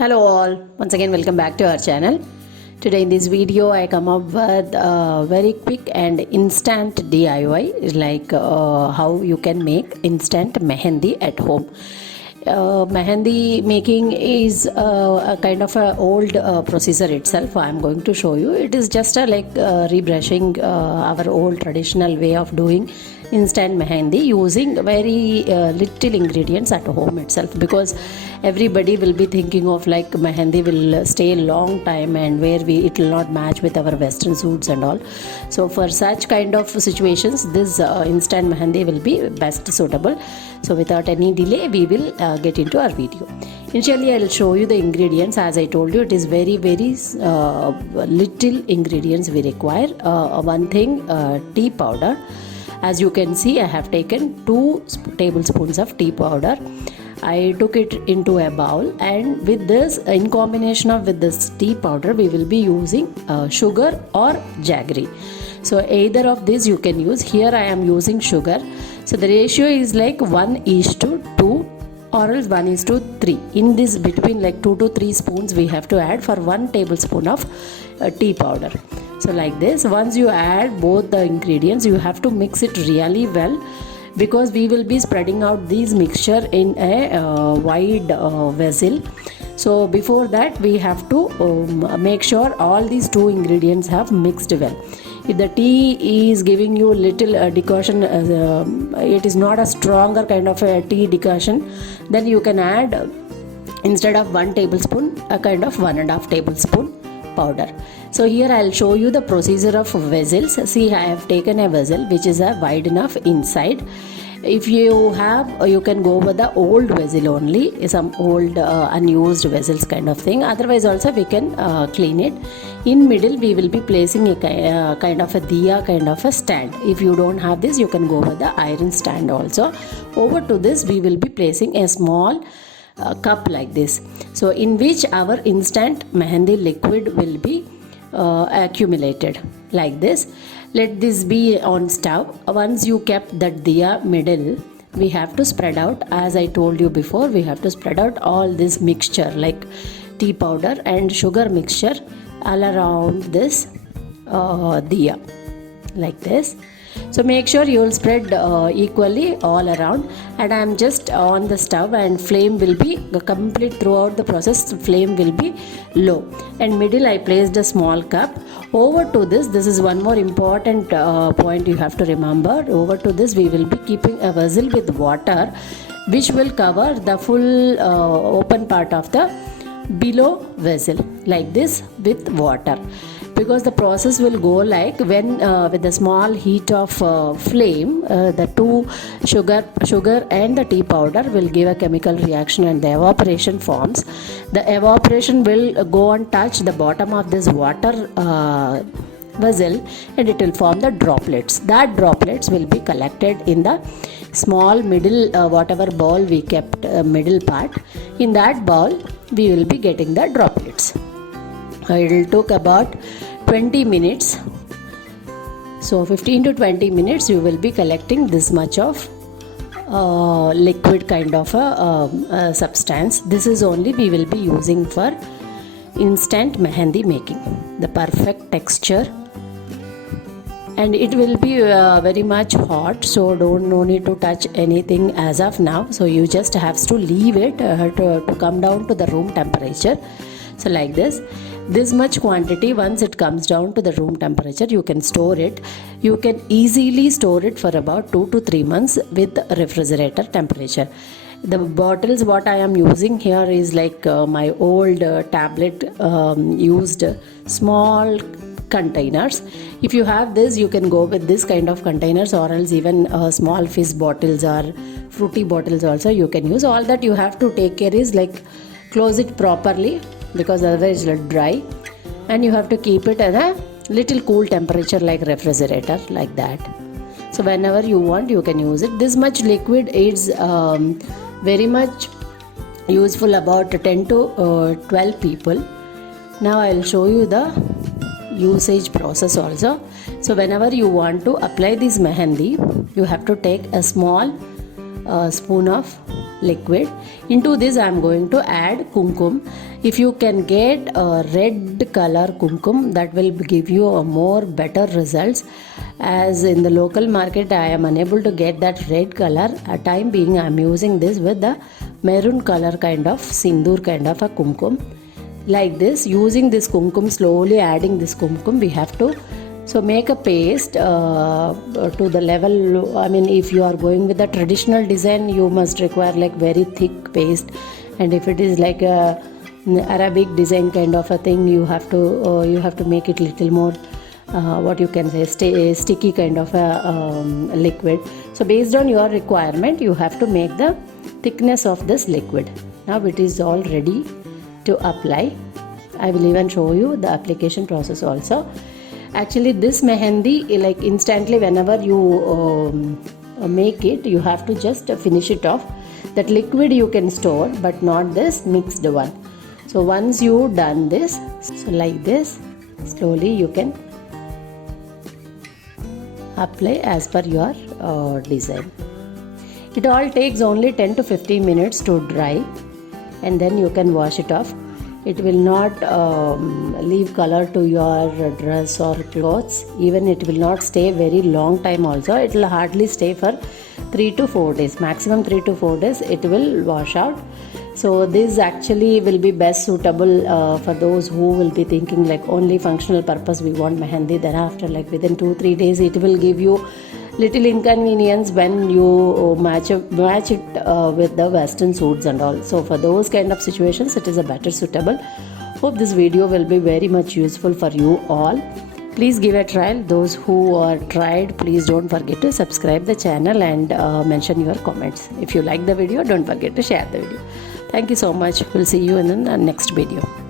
Hello all, once again welcome back to our channel. Today in this video I come up with a very quick and instant DIY like how you can make instant mehendi at home. Mehendi making is a kind of a old procedure itself. I am going to show you. It is just a rebrushing our old traditional way of doing instant mehendi using very little ingredients at home itself, because everybody will be thinking of like mehendi will stay a long time and where it will not match with our western suits and all. So for such kind of situations this instant mehendi will be best suitable. So without any delay we will get into our video. Initially I will show you the ingredients. As I told you, it is very little ingredients we require. One thing, tea powder. As you can see, I have taken 2 tablespoons of tea powder. I took it into a bowl, and with this, in combination with this tea powder, we will be using sugar or jaggery. So either of these you can use. Here I am using sugar. So the ratio is like 1:2 or else 1:3. In this between like 2 to 3 spoons we have to add for 1 tablespoon of tea powder. So like this, once you add both the ingredients, you have to mix it really well, because we will be spreading out these mixture in a wide vessel. So before that we have to make sure all these 2 ingredients have mixed well. If the tea is giving you little decoction, it is not a stronger kind of a tea decoction, then you can add instead of 1 tablespoon a kind of 1.5 tablespoon powder. So here I will show you the procedure of vessels. See, I have taken a vessel which is wide enough inside. If you have, you can go with the old vessel only, some old unused vessels kind of thing. Otherwise also we can clean it. In middle we will be placing a kind of a diya kind of a stand. If you don't have this, you can go with the iron stand also. Over to this we will be placing a small cup like this, so in which our instant mehendi liquid will be accumulated like this. Let this be on stove. Once you kept that diya middle, we have to spread out, as I told you before, we have to spread out all this mixture like tea powder and sugar mixture all around this diya like this. So make sure you will spread equally all around, and I am just on the stove and flame will be complete throughout the process. Flame will be low, and middle I placed a small cup. Over to this is one more important point you have to remember. Over to this we will be keeping a vessel with water which will cover the full open part of the below vessel like this with water, because the process will go like when with the small heat of flame, the 2 sugar and the tea powder will give a chemical reaction and the evaporation forms. The evaporation will go and touch the bottom of this water vessel, and it will form the droplets. That droplets will be collected in the small middle whatever bowl we kept middle part. In that bowl we will be getting the droplets. It will took about 20 minutes. So 15 to 20 minutes you will be collecting this much of liquid kind of a substance. This is only we will be using for instant mehendi making. The perfect texture, and it will be very much hot, so no need to touch anything as of now. So you just have to leave it to come down to the room temperature. So like this much quantity, once it comes down to the room temperature, you can store it. You can easily store it for about 2 to 3 months with refrigerator temperature. The bottles what I am using here is like my old tablet used small containers. If you have this, you can go with this kind of containers, or else even small fish bottles or fruity bottles also you can use. All that you have to take care is like close it properly, because otherwise it will dry, and you have to keep it at a little cool temperature like refrigerator like that. So whenever you want you can use it. This much liquid is very much useful about 10 to 12 people. Now I will show you the usage process also. So whenever you want to apply this mehendi, you have to take a small spoon of liquid. Into this I am going to add kumkum. If you can get a red color kumkum, that will give you a more better results, as in the local market I am unable to get that red color. At time being I am using this with the maroon color kind of sindoor kind of a kumkum. Like this, using this kumkum, slowly adding this kumkum, we have to make a paste to the level. I mean, if you are going with the traditional design, you must require like very thick paste, and if it is like a Arabic design kind of a thing, you have to make it little more what you can say sticky kind of a liquid. So based on your requirement, you have to make the thickness of this liquid. Now it is all ready to apply. I will even show you the application process also. Actually this mehendi, like instantly whenever you make it, you have to just finish it off. That liquid you can store, but not this mixed one. So once you done this, so like this, slowly you can apply as per your design. It all takes only 10 to 15 minutes to dry, and then you can wash it off. It will not leave color to your dress or clothes. Even it will not stay very long time also. It will hardly stay for 3 to 4 days. Maximum 3 to 4 days it will wash out. So this actually will be best suitable for those who will be thinking like only functional purpose we want mehendi. Thereafter, like within 2-3 days, it will give you little inconvenience when you match it with the western suits and all. So for those kind of situations, it is a better suitable. Hope this video will be very much useful for you all. Please give a trial. Those who are tried, please don't forget to subscribe the channel and mention your comments. If you like the video, don't forget to share the video. Thank you so much. We'll see you in the next video.